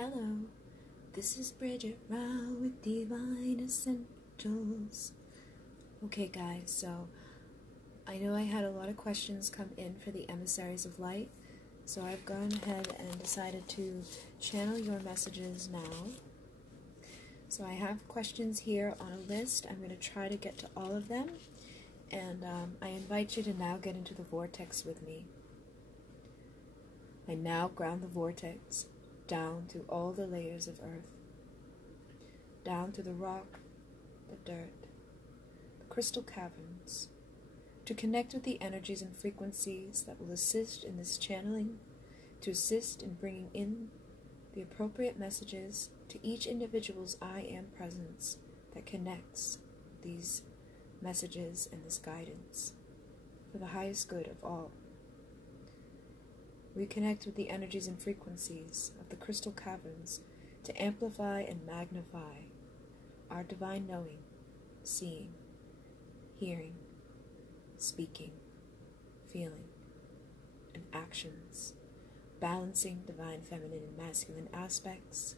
Hello, this is Bridget Rao with Divine Essentials. Okay guys, so I know I had a lot of questions come in for the Emissaries of Light, so I've gone ahead and decided to channel your messages now. So I have questions here on a list. I'm going to try to get to all of them, and I invite you to now get into the vortex with me. I now ground the vortex down through all the layers of earth, down through the rock, the dirt, the crystal caverns, to connect with the energies and frequencies that will assist in this channeling, to assist in bringing in the appropriate messages to each individual's I Am presence that connects these messages and this guidance for the highest good of all. We connect with the energies and frequencies of the crystal caverns to amplify and magnify our divine knowing, seeing, hearing, speaking, feeling, and actions, balancing divine feminine and masculine aspects,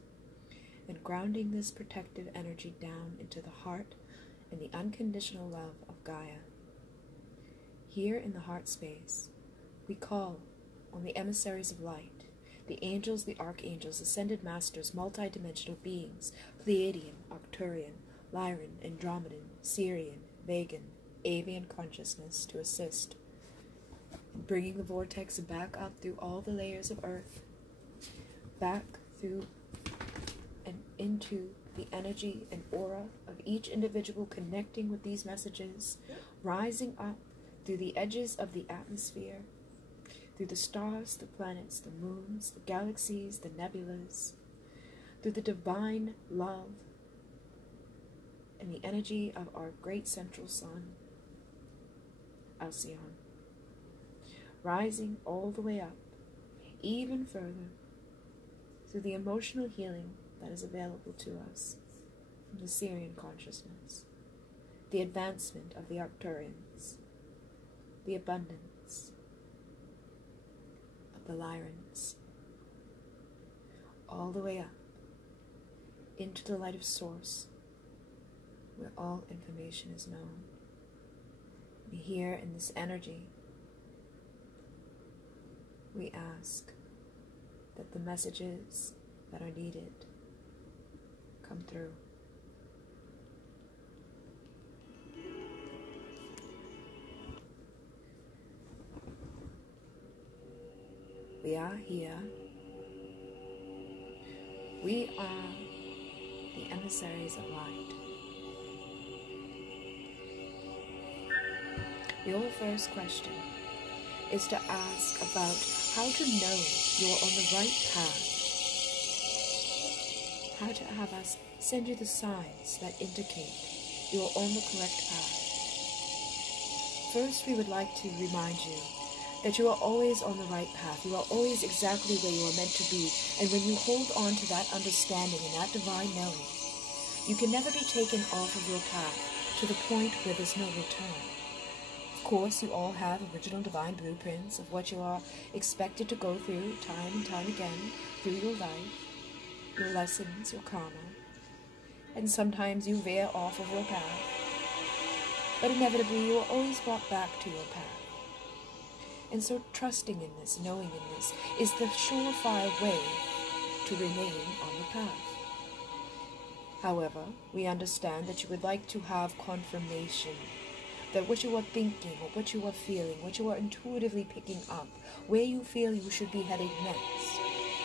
and grounding this protective energy down into the heart and the unconditional love of Gaia. Here in the heart space, we call on the emissaries of light, the angels, the archangels, ascended masters, multidimensional beings, Pleiadian, Arcturian, Lyran, Andromedan, Sirian, Vegan, avian consciousness to assist in bringing the vortex back up through all the layers of earth, back through and into the energy and aura of each individual connecting with these messages, rising up through the edges of the atmosphere, through the stars, the planets, the moons, the galaxies, the nebulas, through the divine love and the energy of our great central sun, Alcyon, rising all the way up, even further, through the emotional healing that is available to us from the Sirian consciousness, the advancement of the Arcturians, the abundance of the Lyrans, all the way up into the light of Source, where all information is known. And here in this energy, we ask that the messages that are needed come through. We are here. We are the emissaries of light. Your first question is to ask about how to know you're on the right path. How to have us send you the signs that indicate you're on the correct path. First, we would like to remind you that you are always on the right path. You are always exactly where you are meant to be. And when you hold on to that understanding and that divine knowing, you can never be taken off of your path to the point where there's no return. Of course, you all have original divine blueprints of what you are expected to go through time and time again through your life, your lessons, your karma. And sometimes you veer off of your path. But inevitably, you are always brought back to your path. And so trusting in this, knowing in this, is the surefire way to remain on the path. However, we understand that you would like to have confirmation that what you are thinking or what you are feeling, what you are intuitively picking up, where you feel you should be heading next,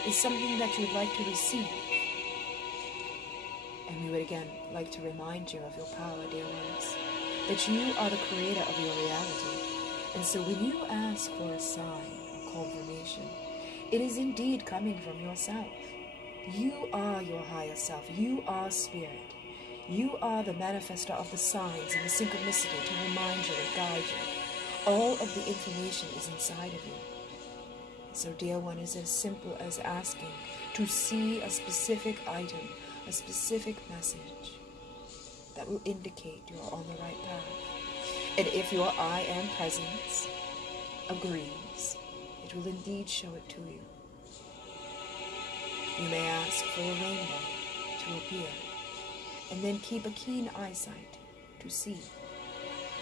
is something that you would like to receive. And we would again like to remind you of your power, dear ones, that you are the creator of your reality. And so when you ask for a sign or confirmation, it is indeed coming from yourself. You are your higher self. You are spirit. You are the manifester of the signs and the synchronicity to remind you and guide you. All of the information is inside of you. So, dear one, is as simple as asking to see a specific item, a specific message that will indicate you are on the right path. And if your I Am presence agrees, it will indeed show it to you. You may ask for a rainbow to appear, and then keep a keen eyesight to see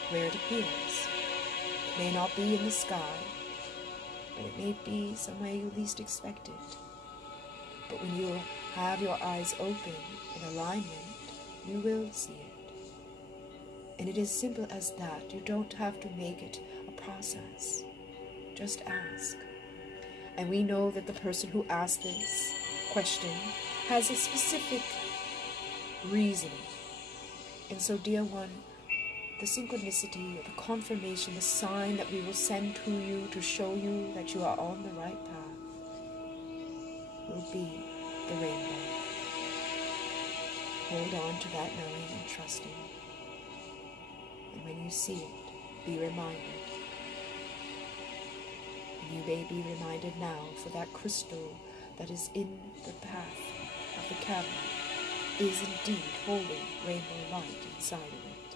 where it appears. It may not be in the sky, but it may be somewhere you least expect it. But when you have your eyes open in alignment, you will see it. And it is simple as that. You don't have to make it a process. Just ask. And we know that the person who asked this question has a specific reasoning. And so, dear one, the synchronicity, or the confirmation, the sign that we will send to you to show you that you are on the right path will be the rainbow. Hold on to that knowing and trusting. And when you see it, be reminded. And you may be reminded now, for that crystal that is in the path of the cavern is indeed holding rainbow light inside of it.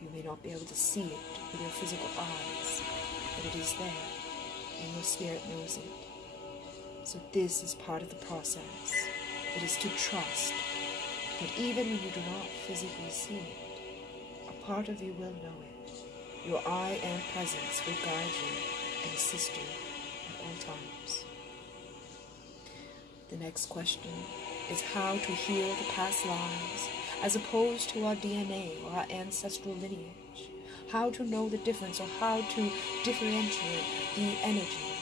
You may not be able to see it with your physical eyes, but it is there, and your spirit knows it. So this is part of the process. It is to trust that even when you do not physically see it, a part of you will know it. Your I Am presence will guide you and assist you at all times. The next question is how to heal the past lives as opposed to our DNA or our ancestral lineage. How to know the difference, or how to differentiate the energy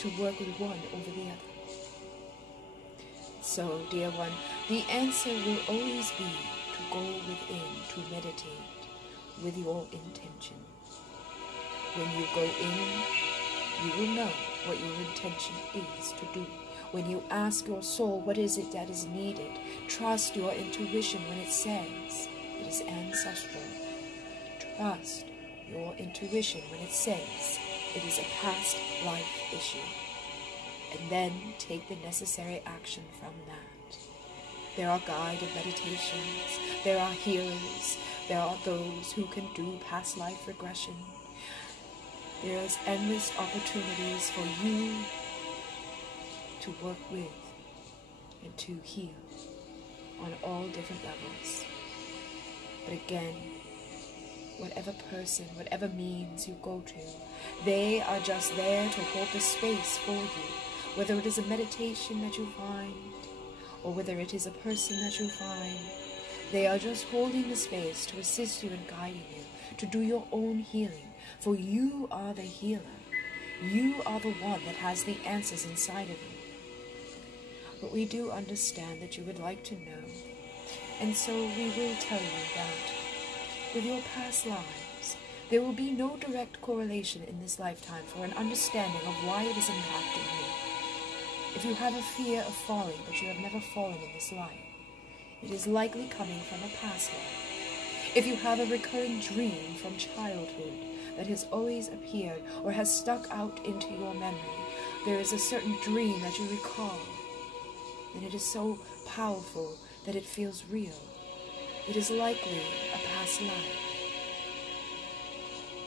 to work with one over the other. So, dear one, the answer will always be to go within, to meditate with your intention. When you go in, you will know what your intention is to do. When you ask your soul, what is it that is needed? Trust your intuition when it says it is ancestral. Trust your intuition when it says it is a past life issue. And then take the necessary action from that. There are guided meditations, there are healers, there are those who can do past life regression. There's endless opportunities for you to work with and to heal on all different levels. But again, whatever person, whatever means you go to, they are just there to hold the space for you. Whether it is a meditation that you find, or whether it is a person that you find, they are just holding the space to assist you and guiding you to do your own healing. For you are the healer. You are the one that has the answers inside of you. But we do understand that you would like to know. And so we will tell you that with your past lives, there will be no direct correlation in this lifetime for an understanding of why it is impacting you. If you have a fear of falling, but you have never fallen in this life, it is likely coming from a past life. If you have a recurring dream from childhood that has always appeared or has stuck out into your memory, there is a certain dream that you recall, and it is so powerful that it feels real. It is likely a past life.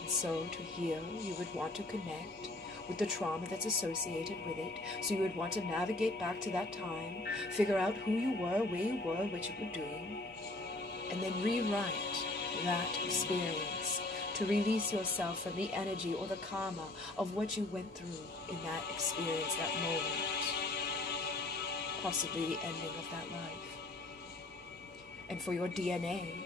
And so to heal, you would want to connect with the trauma that's associated with it. So you would want to navigate back to that time, figure out who you were, where you were, what you were doing, and then rewrite that experience to release yourself from the energy or the karma of what you went through in that experience, that moment, possibly the ending of that life. And for your DNA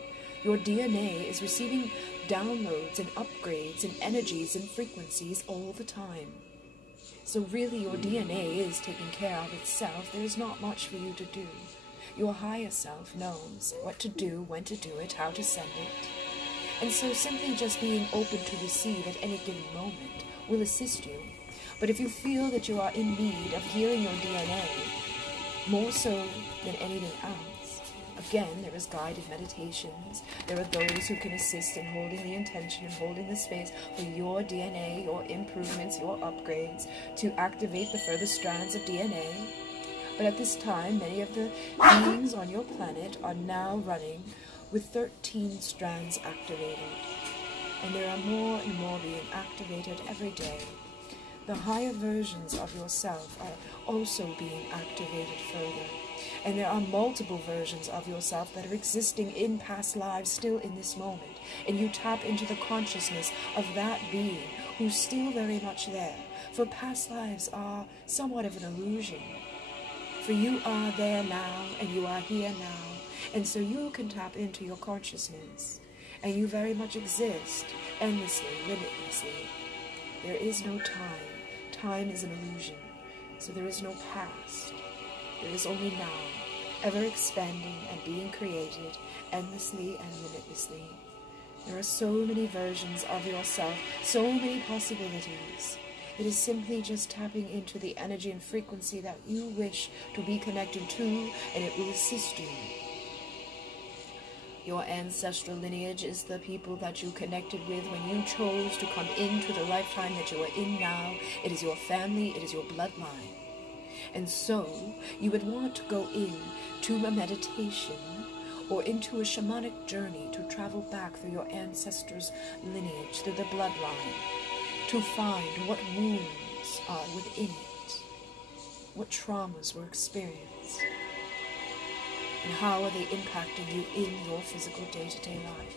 is receiving downloads and upgrades and energies and frequencies all the time. So really your DNA is taking care of itself. There's not much for you to do. Your higher self knows what to do, when to do it, how to send it. And so simply just being open to receive at any given moment will assist you. But if you feel that you are in need of healing your DNA, more so than anything else, again, there is guided meditations. There are those who can assist in holding the intention and holding the space for your DNA, your improvements, your upgrades, to activate the further strands of DNA. But at this time, many of the beings on your planet are now running with 13 strands activated. And there are more and more being activated every day. the higher versions of yourself are also being activated further. And there are multiple versions of yourself that are existing in past lives still in this moment. And you tap into the consciousness of that being who's still very much there. For past lives are somewhat of an illusion. For you are there now, and you are here now. And so you can tap into your consciousness. And you very much exist endlessly, limitlessly. There is no time. Time is an illusion. So there is no past. There is only now, ever expanding and being created endlessly and limitlessly. There are so many versions of yourself, so many possibilities. It is simply just tapping into the energy and frequency that you wish to be connected to, and it will assist you. Your ancestral lineage is the people that you connected with when you chose to come into the lifetime that you are in now. It is your family, it is your bloodline. And so, you would want to go in to a meditation or into a shamanic journey to travel back through your ancestors' lineage, through the bloodline, to find what wounds are within it, what traumas were experienced, and how are they impacting you in your physical day-to-day life.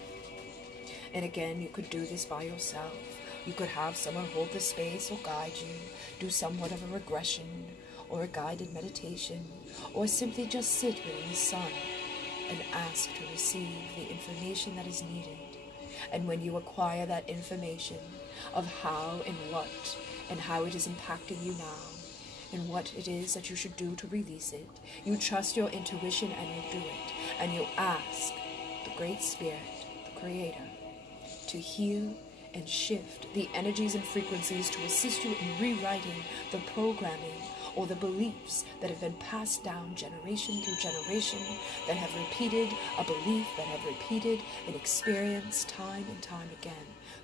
And again, you could do this by yourself. You could have someone hold the space or guide you, do somewhat of a regression or a guided meditation, or simply just sit within the sun and ask to receive the information that is needed. And when you acquire that information of how and what and how it is impacting you now and what it is that you should do to release it, you trust your intuition and you do it. And you ask the Great Spirit, the Creator, to heal and shift the energies and frequencies to assist you in rewriting the programming or the beliefs that have been passed down generation through generation, that have repeated a belief, that have repeated an experience time and time again.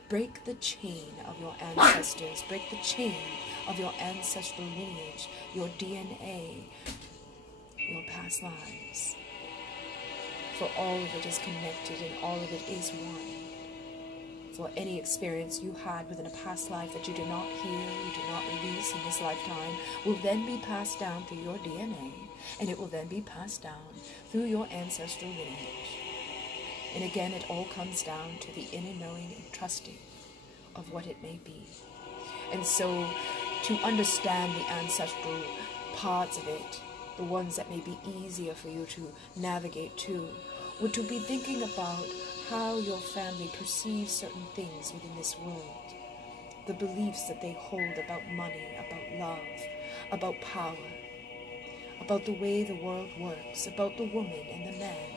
Break the chain of your ancestors, break the chain of your ancestral lineage, your DNA, your past lives. For all of it is connected and all of it is one. For any experience you had within a past life that you did not heal, you did not release in this lifetime, will then be passed down through your DNA, and it will then be passed down through your ancestral lineage. And again, it all comes down to the inner knowing and trusting of what it may be. And so, to understand the ancestral parts of it, the ones that may be easier for you to navigate to, would to be thinking about how your family perceives certain things within this world, the beliefs that they hold about money, about love, about power, about the way the world works, about the woman and the man.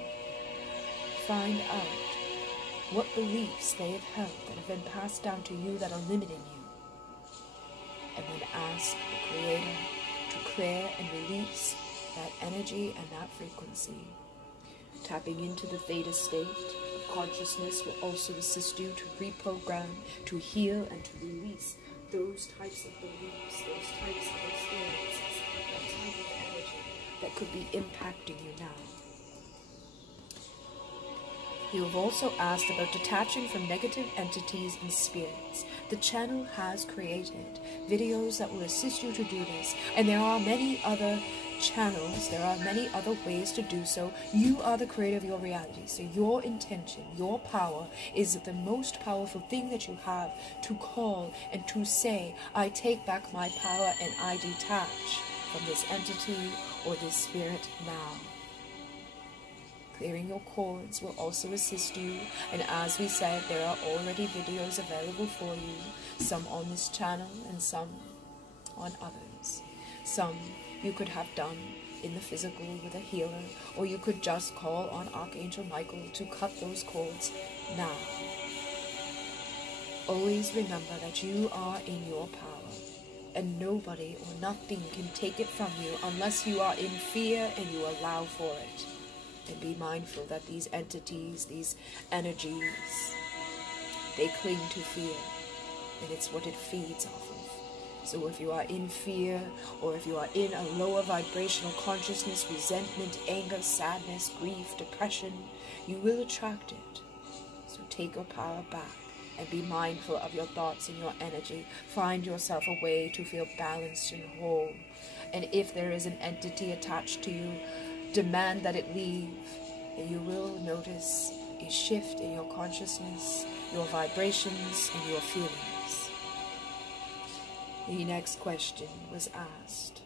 Find out what beliefs they have held that have been passed down to you that are limiting you, and then ask the Creator to clear and release that energy and that frequency. Tapping into the theta state of consciousness will also assist you to reprogram, to heal, and to release those types of beliefs, those types of experiences, that type of energy that could be impacting you now. You have also asked about detaching from negative entities and spirits. The channel has created videos that will assist you to do this, and there are many other channels, there are many other ways to do so. You are the creator of your reality, so your intention, your power is the most powerful thing that you have to call and to say, I take back my power and I detach from this entity or this spirit now. Clearing your cords will also assist you, and as we said, there are already videos available for you, some on this channel and some on others. Some you could have done in the physical with a healer, or you could just call on Archangel Michael to cut those cords now. Always remember that you are in your power, and nobody or nothing can take it from you unless you are in fear and you allow for it. And be mindful that these entities, these energies, they cling to fear, and it's what it feeds off of. So if you are in fear, or if you are in a lower vibrational consciousness, resentment, anger, sadness, grief, depression, you will attract it. So take your power back and be mindful of your thoughts and your energy. Find yourself a way to feel balanced and whole. And if there is an entity attached to you, demand that it leave, and you will notice a shift in your consciousness, your vibrations, and your feelings. The next question was asked: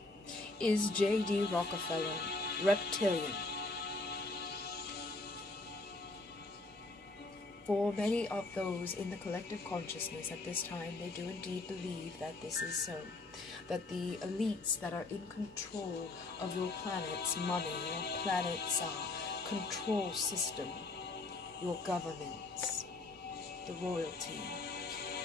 is J.D. Rockefeller reptilian? For many of those in the collective consciousness at this time, they do indeed believe that this is so. That the elites that are in control of your planet's money, your planet's control system, your governments, the royalty,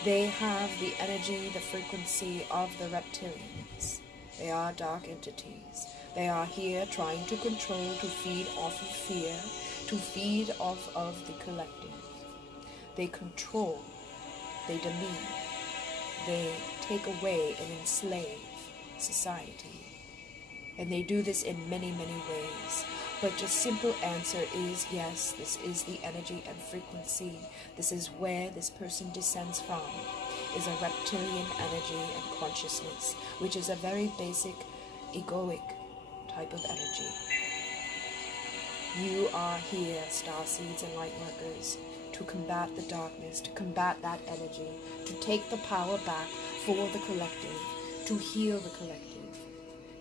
they have the energy, the frequency of the reptilians. They are dark entities. They are here trying to control, to feed off of fear, to feed off of the collective. They control, they demean, they take away and enslave society. And they do this in many, many ways. But the simple answer is yes, this is the energy and frequency. This is where this person descends from, is a reptilian energy and consciousness, which is a very basic, egoic type of energy. You are here, starseeds and light workers, to combat the darkness, to combat that energy, to take the power back for the collective, to heal the collective.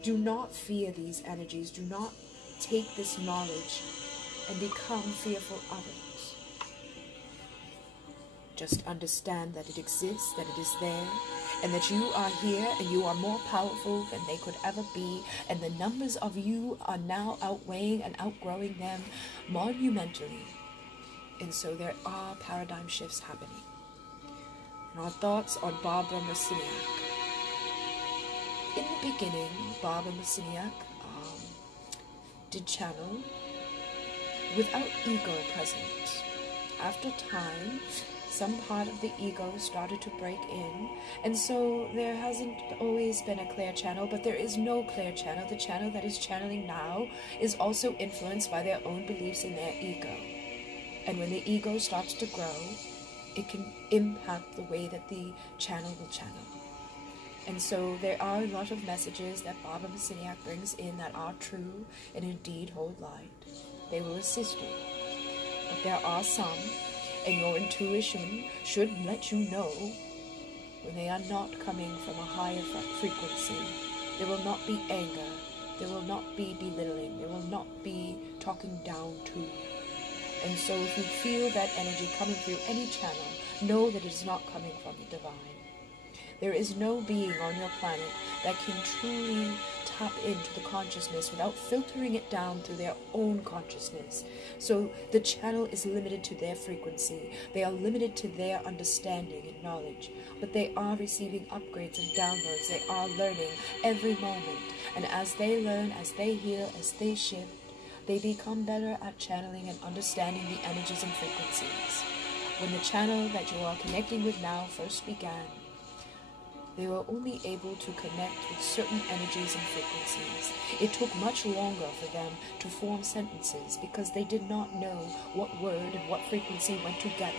Do not fear these energies. Do not take this knowledge and become fearful of it. Just understand that it exists, that it is there, and that you are here and you are more powerful than they could ever be, and the numbers of you are now outweighing and outgrowing them monumentally. And so there are paradigm shifts happening. And our thoughts on Barbara Marciniak. In the beginning, Barbara Marciniak did channel without ego present. After time, some part of the ego started to break in, and so there hasn't always been a clear channel, but there is no clear channel. The channel that is channeling now is also influenced by their own beliefs in their ego. And when the ego starts to grow, it can impact the way that the channel will channel. And so there are a lot of messages that Barbara Marciniak brings in that are true and indeed hold light. They will assist you. But there are some, and your intuition should let you know when they are not coming from a higher frequency. There will not be anger. There will not be belittling. There will not be talking down to. And so if you feel that energy coming through any channel, know that it is not coming from the divine. There is no being on your planet that can truly tap into the consciousness without filtering it down through their own consciousness. So the channel is limited to their frequency. They are limited to their understanding and knowledge. But they are receiving upgrades and downloads. They are learning every moment. And as they learn, as they heal, as they shift, they become better at channeling and understanding the energies and frequencies. When the channel that you are connecting with now first began, they were only able to connect with certain energies and frequencies. It took much longer for them to form sentences because they did not know what word and what frequency went together.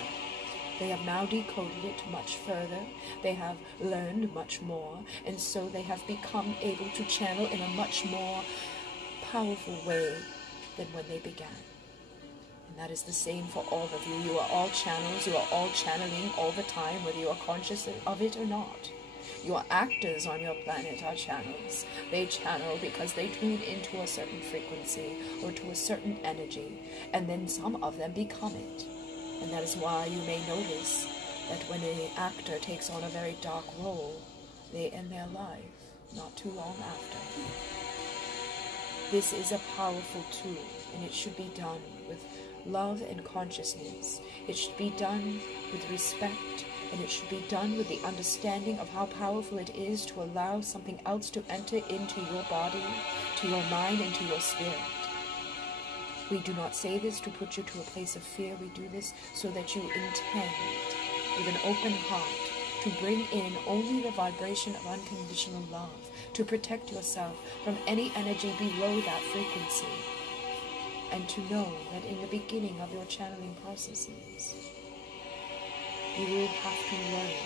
They have now decoded it much further. They have learned much more, and so they have become able to channel in a much more powerful way than when they began. And that is the same for all of you. You are all channels. You are all channeling all the time, whether you are conscious of it or not. Your actors on your planet are channels. They channel because they tune into a certain frequency or to a certain energy, and then some of them become it. And that is why you may notice that when an actor takes on a very dark role, they end their life not too long after. This is a powerful tool, and it should be done with love and consciousness. It should be done with respect, and it should be done with the understanding of how powerful it is to allow something else to enter into your body, to your mind, and to your spirit. We do not say this to put you to a place of fear. We do this so that you intend with an open heart to bring in only the vibration of unconditional love, to protect yourself from any energy below that frequency, and to know that in the beginning of your channeling processes, You will have to learn.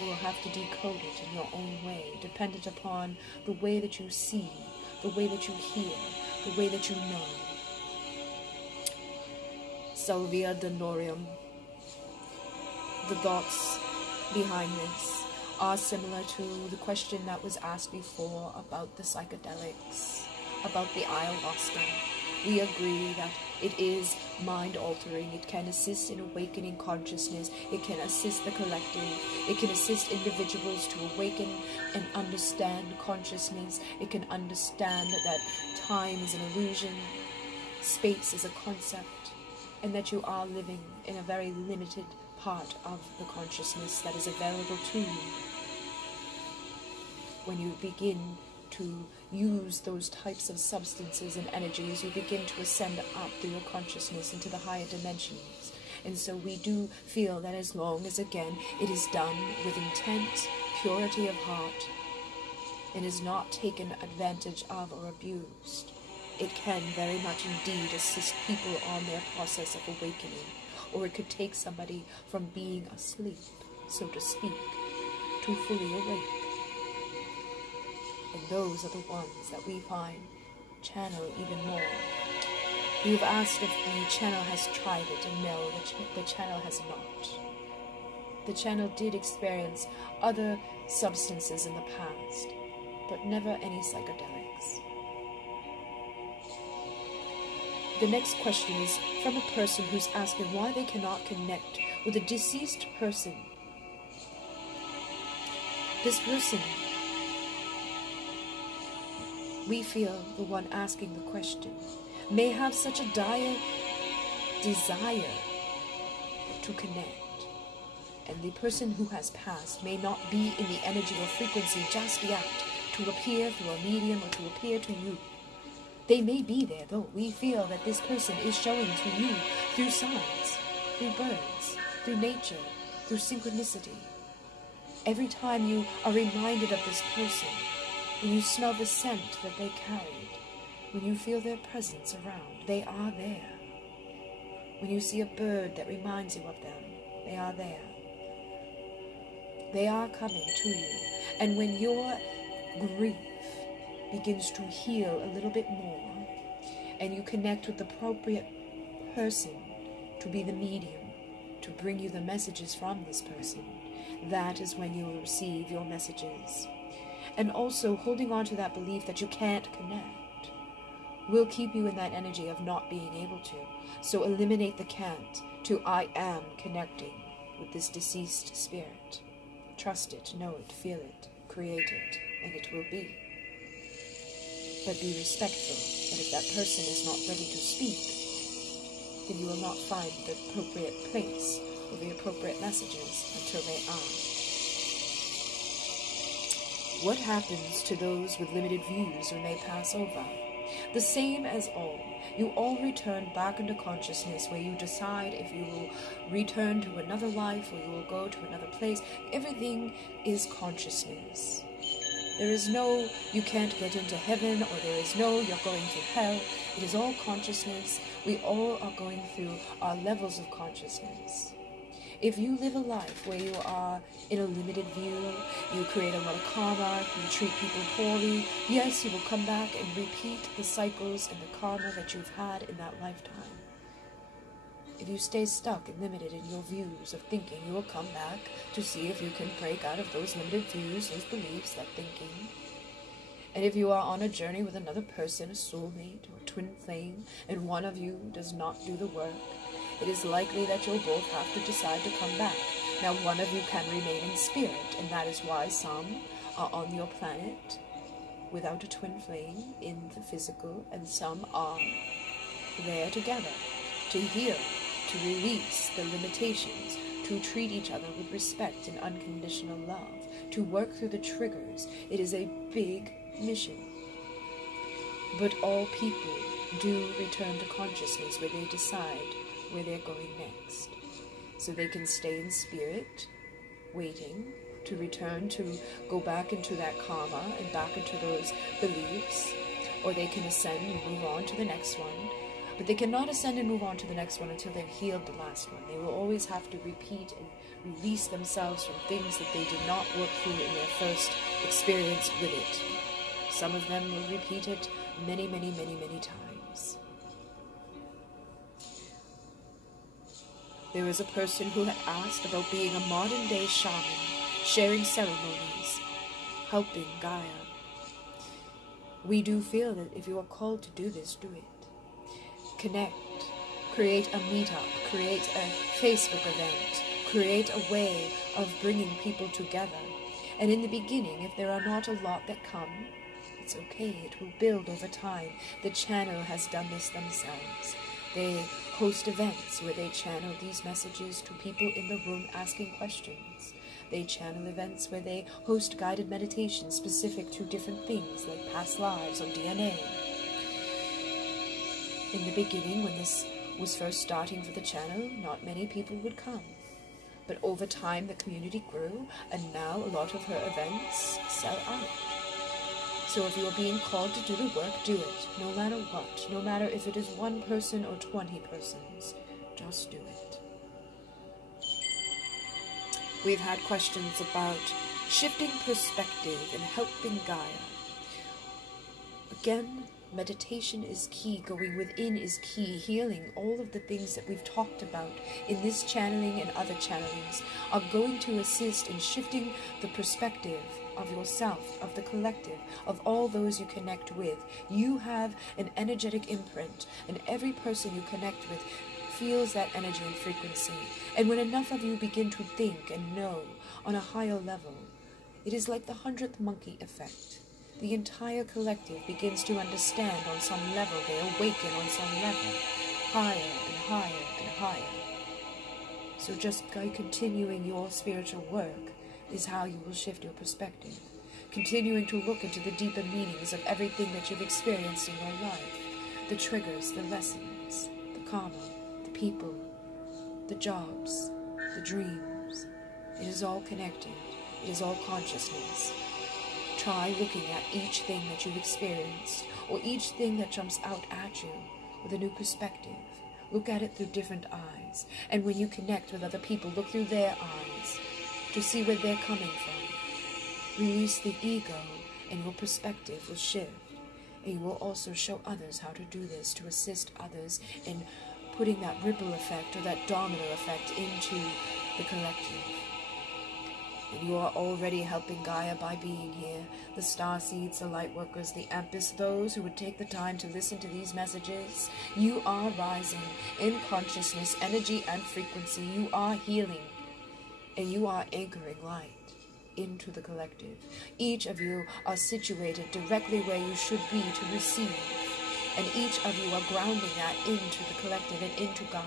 You will have to decode it in your own way, dependent upon the way that you see, the way that you hear, the way that you know. Salvia Denorium. The thoughts behind this are similar to the question that was asked before about the psychedelics, about the ayahuasca. We agree that it is mind-altering. It can assist in awakening consciousness. It can assist the collective. It can assist individuals to awaken and understand consciousness. It can understand that time is an illusion, space is a concept, and that you are living in a very limited part of the consciousness that is available to you. When you begin to use those types of substances and energies, you begin to ascend up through your consciousness into the higher dimensions. And so we do feel that as long as, again, it is done with intent, purity of heart, and is not taken advantage of or abused, it can very much indeed assist people on their process of awakening. Or it could take somebody from being asleep, so to speak, to fully awake. And those are the ones that we find channel even more. You've asked if the channel has tried it, and no, the channel has not. The channel did experience other substances in the past, but never any psychedelics. The next question is from a person who's asking why they cannot connect with a deceased person. This person, we feel, the one asking the question, may have such a dire desire to connect. And the person who has passed may not be in the energy or frequency just yet to appear through a medium or to appear to you. They may be there, though. We feel that this person is showing to you through signs, through birds, through nature, through synchronicity. Every time you are reminded of this person, when you smell the scent that they carried, when you feel their presence around, they are there. When you see a bird that reminds you of them, they are there. They are coming to you. And when your grief begins to heal a little bit more, and you connect with the appropriate person to be the medium, to bring you the messages from this person, that is when you will receive your messages. And also, holding on to that belief that you can't connect will keep you in that energy of not being able to. So eliminate the can't to I am connecting with this deceased spirit. Trust it, know it, feel it, create it, and it will be. But be respectful that if that person is not ready to speak, then you will not find the appropriate place or the appropriate messages until they are. What happens to those with limited views when they pass over? The same as all. You all return back into consciousness where you decide if you will return to another life or you will go to another place. Everything is consciousness. There is no, you can't get into heaven, or there is no, you're going to hell. It is all consciousness. We all are going through our levels of consciousness. If you live a life where you are in a limited view, you create a lot of karma, you treat people poorly, yes, you will come back and repeat the cycles and the karma that you've had in that lifetime. If you stay stuck and limited in your views of thinking, you will come back to see if you can break out of those limited views, those beliefs, that thinking. And if you are on a journey with another person, a soulmate or a twin flame, and one of you does not do the work, it is likely that you'll both have to decide to come back. Now, one of you can remain in spirit, and that is why some are on your planet without a twin flame in the physical, and some are there together to heal, to release the limitations, to treat each other with respect and unconditional love, to work through the triggers. It is a big mission. But all people do return to consciousness where they decide where they're going next. So they can stay in spirit, waiting to return, to go back into that karma and back into those beliefs, or they can ascend and move on to the next one. But they cannot ascend and move on to the next one until they've healed the last one. They will always have to repeat and release themselves from things that they did not work through in their first experience with it. Some of them will repeat it many, many, many, many times. There was a person who had asked about being a modern-day shaman, sharing ceremonies, helping Gaia. We do feel that if you are called to do this, do it. Connect, create a meetup, create a Facebook event, create a way of bringing people together. And in the beginning, if there are not a lot that come, it's okay, it will build over time. The channel has done this themselves. They host events where they channel these messages to people in the room asking questions. They channel events where they host guided meditations specific to different things like past lives or DNA. In the beginning, when this was first starting for the channel, not many people would come. But over time, the community grew, and now a lot of her events sell out. So if you are being called to do the work, do it, no matter what. No matter if it is 1 person or 20 persons, just do it. We've had questions about shifting perspective and helping Gaia. Again, meditation is key, going within is key, healing. All of the things that we've talked about in this channeling and other channelings are going to assist in shifting the perspective of yourself, of the collective, of all those you connect with. You have an energetic imprint, and every person you connect with feels that energy and frequency. And when enough of you begin to think and know on a higher level, it is like the 100th monkey effect. The entire collective begins to understand on some level. They awaken on some level, higher and higher and higher. So just by continuing your spiritual work is how you will shift your perspective. Continuing to look into the deeper meanings of everything that you've experienced in your life. The triggers, the lessons, the karma, the people, the jobs, the dreams. It is all connected. It is all consciousness. Try looking at each thing that you've experienced, or each thing that jumps out at you with a new perspective. Look at it through different eyes. And when you connect with other people, look through their eyes to see where they're coming from. Release the ego, and your perspective will shift. And you will also show others how to do this, to assist others in putting that ripple effect or that domino effect into the collective. And you are already helping Gaia by being here. The star seeds, the light workers, the Ampis, those who would take the time to listen to these messages. You are rising in consciousness, energy, and frequency. You are healing. And you are anchoring light into the collective. Each of you are situated directly where you should be to receive. And each of you are grounding that into the collective and into Gaia.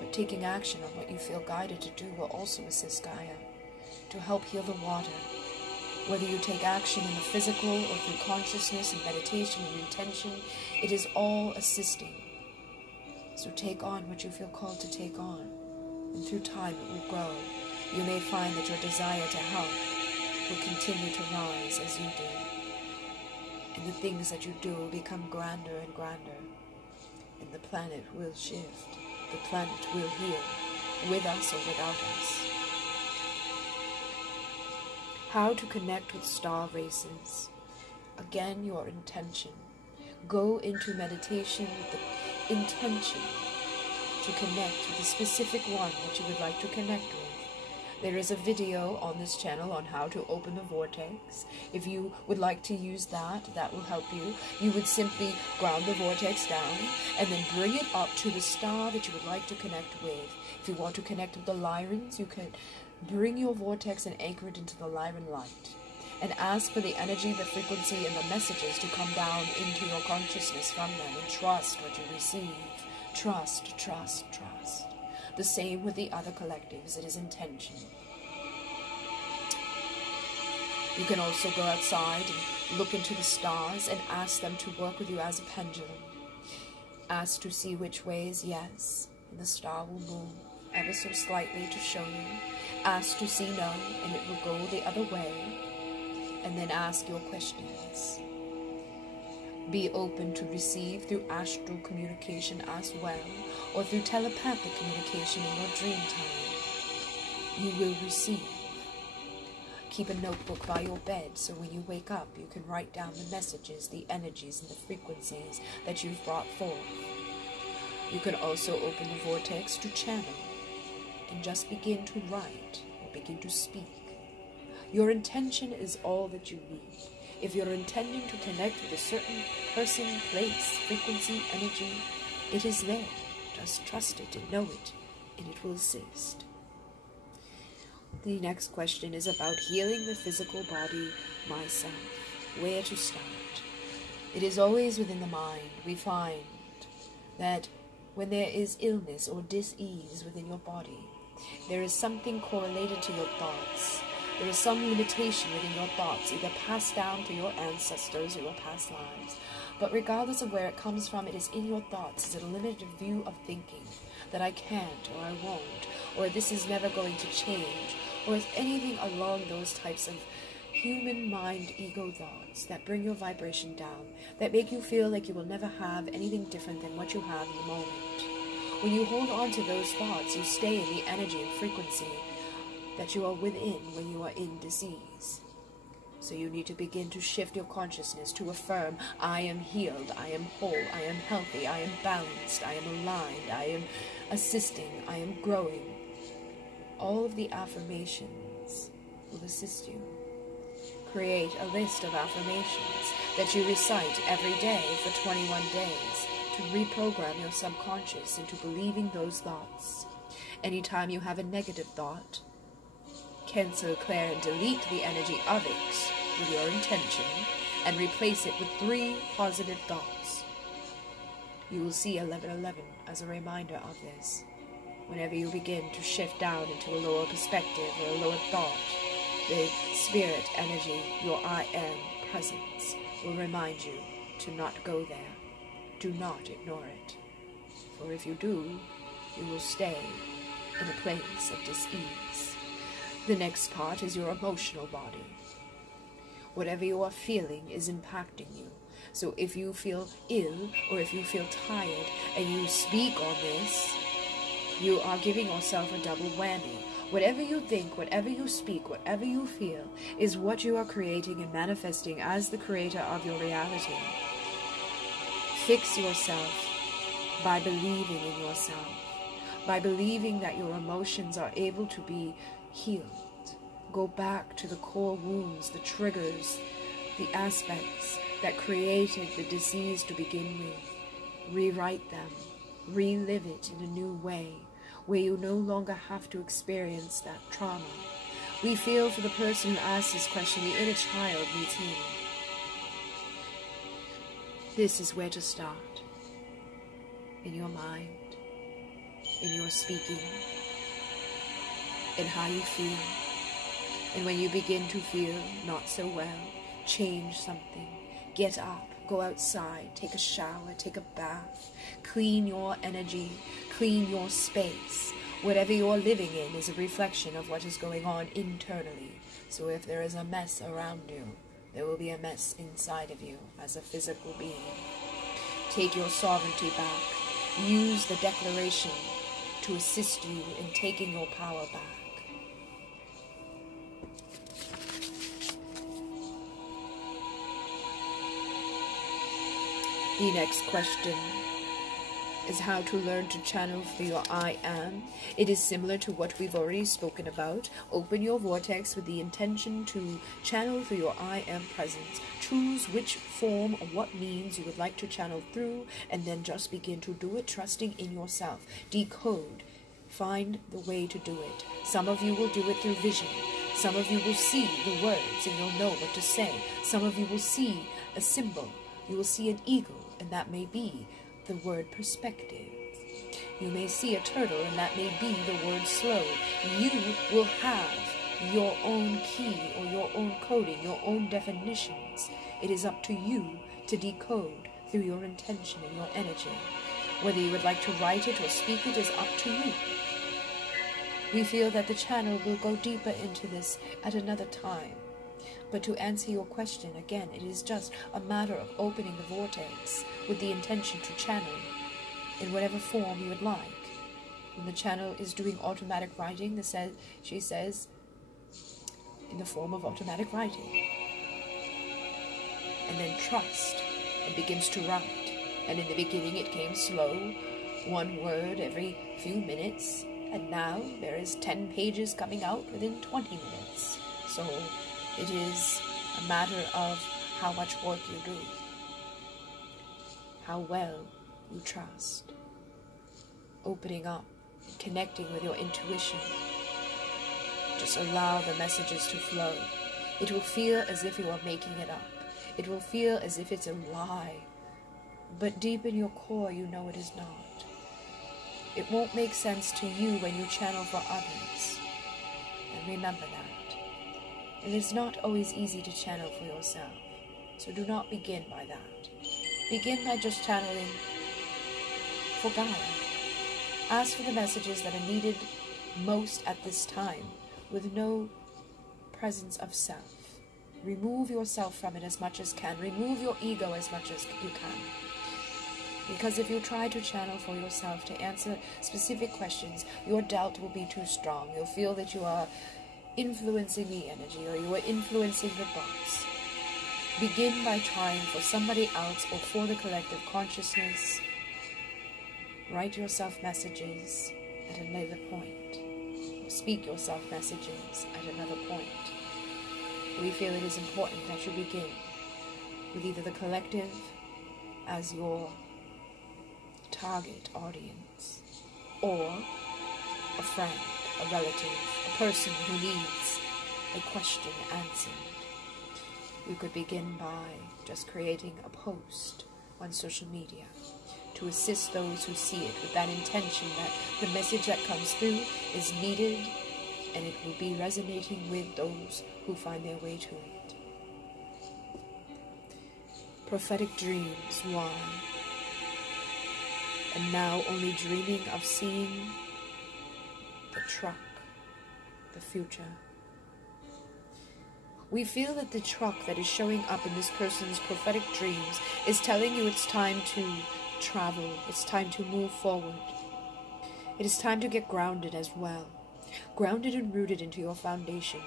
But taking action on what you feel guided to do will also assist Gaia to help heal the water. Whether you take action in the physical or through consciousness and meditation and intention, it is all assisting. So take on what you feel called to take on, and through time it will grow. You may find that your desire to help will continue to rise as you do. And the things that you do will become grander and grander, and the planet will shift. The planet will heal, with us or without us. How to connect with star races. Again, your intention. Go into meditation with the intention to connect with a specific one that you would like to connect with. There is a video on this channel on how to open the vortex. If you would like to use that, that will help you. You would simply ground the vortex down and then bring it up to the star that you would like to connect with. If you want to connect with the Lyrans, you can bring your vortex and anchor it into the Lyran light. And ask for the energy, the frequency, and the messages to come down into your consciousness from them. And trust what you receive. Trust, trust, trust. The same with the other collectives. It is intention. You can also go outside and look into the stars and ask them to work with you as a pendulum. Ask to see which way is yes, and the star will move ever so slightly to show you. Ask to see no, and it will go the other way. And then ask your questions. Be open to receive through astral communication as well, or through telepathic communication in your dream time. You will receive. Keep a notebook by your bed so when you wake up you can write down the messages, the energies, and the frequencies that you've brought forth. You can also open the vortex to channel and just begin to write or begin to speak. Your intention is all that you need. If you're intending to connect with a certain person, place, frequency, energy, it is there. Just trust it and know it, and it will assist. The next question is about healing the physical body, myself. Where to start? It is always within the mind. We find that when there is illness or dis-ease within your body, there is something correlated to your thoughts. There is some limitation within your thoughts, either passed down through your ancestors or your past lives. But regardless of where it comes from, it is in your thoughts. Is it a limited view of thinking that I can't or I won't, or this is never going to change, or is anything along those types of human mind ego thoughts that bring your vibration down, that make you feel like you will never have anything different than what you have in the moment? When you hold on to those thoughts, you stay in the energy and frequency that you are within when you are in disease. So you need to begin to shift your consciousness to affirm, I am healed, I am whole, I am healthy, I am balanced, I am aligned, I am assisting, I am growing. All of the affirmations will assist you. Create a list of affirmations that you recite every day for 21 days to reprogram your subconscious into believing those thoughts. Anytime you have a negative thought, cancel, clear, and delete the energy of it with your intention and replace it with 3 positive thoughts. You will see 1111 as a reminder of this. Whenever you begin to shift down into a lower perspective or a lower thought, the spirit energy, your I am presence, will remind you to not go there. Do not ignore it. For if you do, you will stay in a place of dis-ease. The next part is your emotional body. Whatever you are feeling is impacting you. So if you feel ill or if you feel tired and you speak on this, you are giving yourself a double whammy. Whatever you think, whatever you speak, whatever you feel is what you are creating and manifesting as the creator of your reality. Fix yourself by believing in yourself, by believing that your emotions are able to be healed. Go back to the core wounds, the triggers, the aspects that created the disease to begin with. Rewrite them, relive it in a new way, where you no longer have to experience that trauma. We feel for the person who asked this question, the inner child needs healing. This is where to start. In your mind, in your speaking, in how you feel. And when you begin to feel not so well, change something. Get up, go outside, take a shower, take a bath, clean your energy, clean your space. Whatever you're living in is a reflection of what is going on internally. So if there is a mess around you, there will be a mess inside of you as a physical being. Take your sovereignty back. Use the declaration to assist you in taking your power back. The next question is how to learn to channel for your I am. It is similar to what we've already spoken about. Open your vortex with the intention to channel for your I am presence. Choose which form or what means you would like to channel through, and then just begin to do it, trusting in yourself. Decode. Find the way to do it. Some of you will do it through vision. Some of you will see the words and you'll know what to say. Some of you will see a symbol. You will see an eagle, and that may be the word perspective. You may see a turtle, and that may be the word slow. You will have your own key or your own coding, your own definitions. It is up to you to decode through your intention and your energy. Whether you would like to write it or speak it is up to you. We feel that the channel will go deeper into this at another time. But to answer your question, again, it is just a matter of opening the vortex with the intention to channel in whatever form you would like. When the channel is doing automatic writing, she says, in the form of automatic writing. And then trust, and begins to write. And in the beginning it came slow, one word every few minutes, and now there is 10 pages coming out within 20 minutes. So it is a matter of how much work you do, how well you trust, opening up, connecting with your intuition. Just allow the messages to flow. It will feel as if you are making it up. It will feel as if it's a lie. But deep in your core, you know it is not. It won't make sense to you when you channel for others. And remember that. And it's not always easy to channel for yourself. So do not begin by that. Begin by just channeling for Gaia. Ask for the messages that are needed most at this time, with no presence of self. Remove yourself from it as much as can. Remove your ego as much as you can. Because if you try to channel for yourself to answer specific questions, your doubt will be too strong. You'll feel that you are influencing the energy, or you are influencing the thoughts. Begin by trying for somebody else or for the collective consciousness. Write yourself messages at another point. Or speak yourself messages at another point. We feel it is important that you begin with either the collective as your target audience, or a friend, a relative, a person who needs a question answered. You could begin by just creating a post on social media to assist those who see it with that intention that the message that comes through is needed and it will be resonating with those who find their way to it. Prophetic dreams, why? And now only dreaming of seeing the truck, the future. We feel that the truck that is showing up in this person's prophetic dreams is telling you it's time to travel, it's time to move forward. It is time to get grounded as well. Grounded and rooted into your foundation.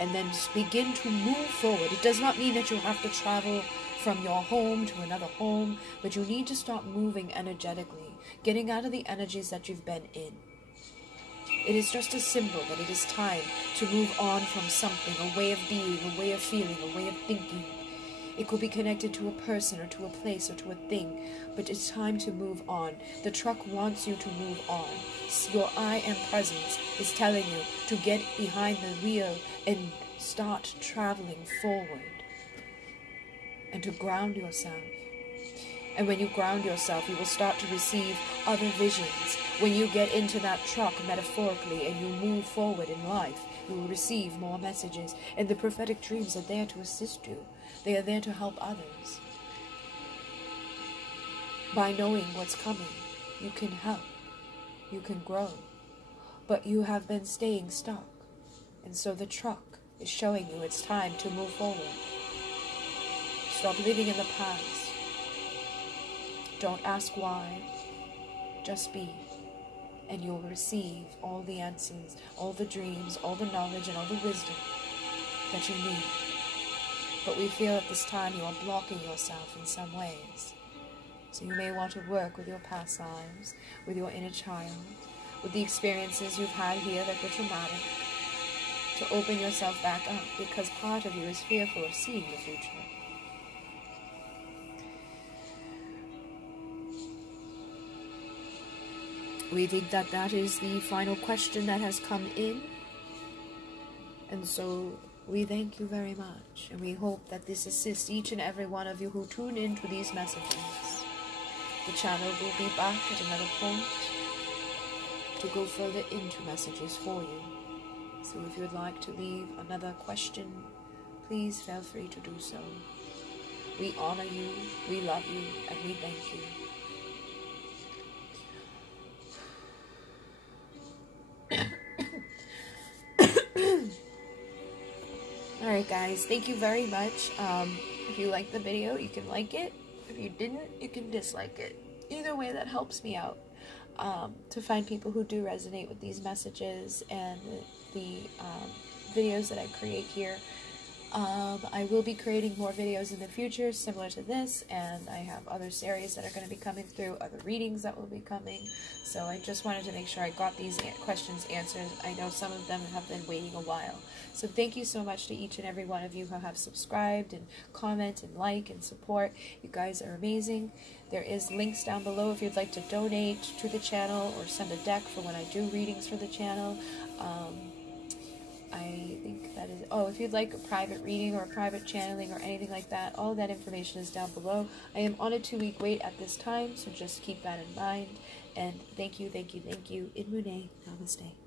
And then just begin to move forward. It does not mean that you have to travel from your home to another home, but you need to start moving energetically, getting out of the energies that you've been in. It is just a symbol that it is time to move on from something, a way of being, a way of feeling, a way of thinking. It could be connected to a person or to a place or to a thing, but it's time to move on. The truck wants you to move on. Your I am presence is telling you to get behind the wheel and start traveling forward and to ground yourself. And when you ground yourself, you will start to receive other visions. When you get into that truck metaphorically and you move forward in life, you will receive more messages. And the prophetic dreams are there to assist you. They are there to help others. By knowing what's coming, you can help. You can grow. But you have been staying stuck. And so the truck is showing you it's time to move forward. Stop living in the past. Don't ask why. Just be. And you'll receive all the answers, all the dreams, all the knowledge, and all the wisdom that you need. But we feel at this time you are blocking yourself in some ways. So you may want to work with your past lives, with your inner child, with the experiences you've had here that were traumatic, to open yourself back up, because part of you is fearful of seeing the future. We think that that is the final question that has come in. And so we thank you very much. And we hope that this assists each and every one of you who tune into these messages. The channel will be back at another point to go further into messages for you. So if you would like to leave another question, please feel free to do so. We honor you, we love you, and we thank you. Alright, guys, thank you very much. If you liked the video, you can like it. If you didn't, you can dislike it. Either way, that helps me out to find people who do resonate with these messages and the videos that I create here. I will be creating more videos in the future similar to this, and I have other series that are going to be coming through, other readings that will be coming. So I just wanted to make sure I got these questions answered. I know some of them have been waiting a while. So thank you so much to each and every one of you who have subscribed and comment and like and support. You guys are amazing. There is links down below if you'd like to donate to the channel or send a deck for when I do readings for the channel. I think that is, oh, if you'd like a private reading or a private channeling or anything like that, all of that information is down below. I am on a 2-week wait at this time, so just keep that in mind. And thank you, thank you, thank you. In Mune, namaste.